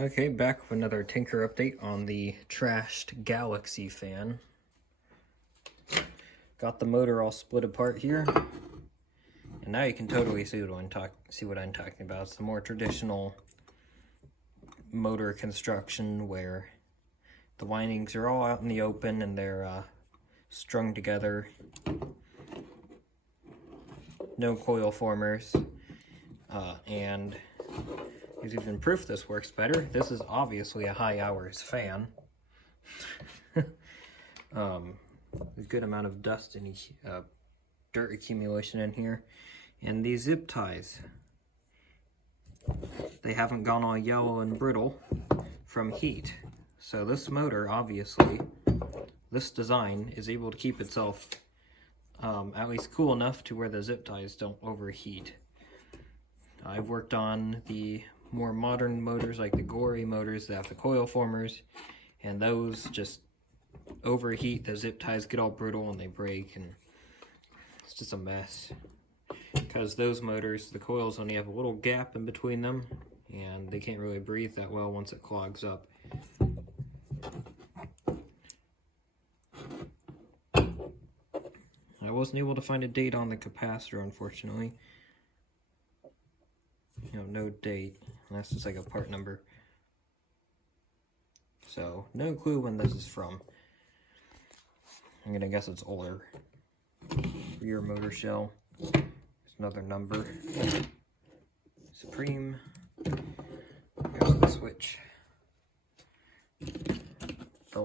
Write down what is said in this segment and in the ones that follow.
Okay, back with another Tinker update on the trashed Galaxy fan. Got the motor all split apart here, and now you can totally see what I'm talking about. It's the more traditional motor construction where the windings are all out in the open and they're strung together. No coil formers, and there's even proof this works better. This is obviously a high hours fan. A good amount of dust and dirt accumulation in here. And these zip ties, they haven't gone all yellow and brittle from heat. So this motor, obviously, this design is able to keep itself at least cool enough to where the zip ties don't overheat. I've worked on the more modern motors like the gory motors that have the coil formers, and those just overheat, the zip ties get all brittle and they break, and it's just a mess. Because those motors, the coils only have a little gap in between them, and they can't really breathe that well once it clogs up. I wasn't able to find a date on the capacitor, unfortunately. No date. That's just like a part number. So, no clue when this is from. I'm gonna guess it's older. Rear motor shell. There's another number. Supreme. There's the switch. The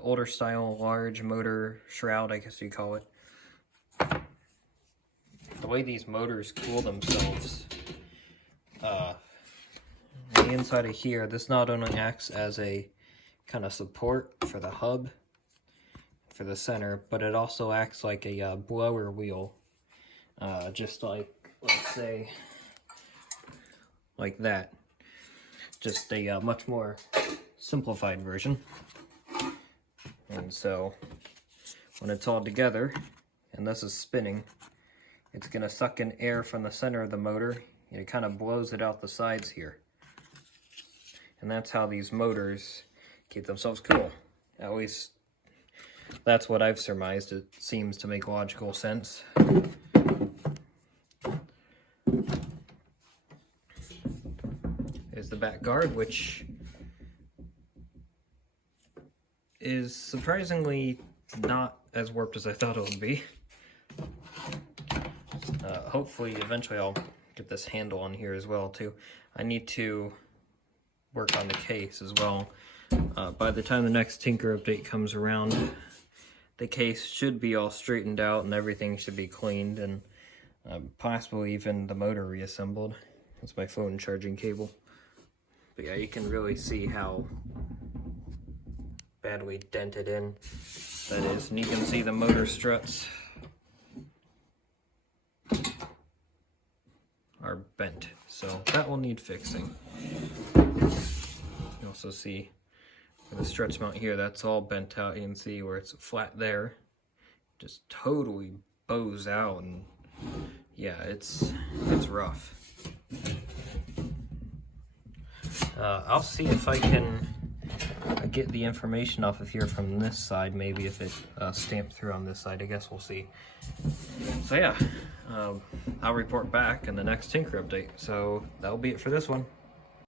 older style large motor shroud, I guess you call it. The way these motors cool themselves, on the inside of here, this not only acts as a kind of support for the hub, for the center, but it also acts like a blower wheel, just like, let's say, like that. Just a much more simplified version. And so, when it's all together, and this is spinning, it's going to suck in air from the center of the motor, and it kind of blows it out the sides here. And that's how these motors keep themselves cool. At least, that's what I've surmised. It seems to make logical sense. There's the back guard, which is surprisingly not as warped as I thought it would be. Hopefully, eventually I'll get this handle on here as well, too. I need to work on the case as well. By the time the next Tinker update comes around, the case should be all straightened out and everything should be cleaned, and possibly even the motor reassembled. That's my phone charging cable. But yeah, you can really see how badly dented in that is, and you can see the motor struts are bent, so that will need fixing. You also see the stretch mount here, that's all bent out. You can see where it's flat there, just totally bows out, and yeah, it's rough. I'll see if I can get the information off of here from this side, maybe if it stamped through on this side. I guess we'll see. So yeah, I'll report back in the next Tinker update. So that'll be it for this one.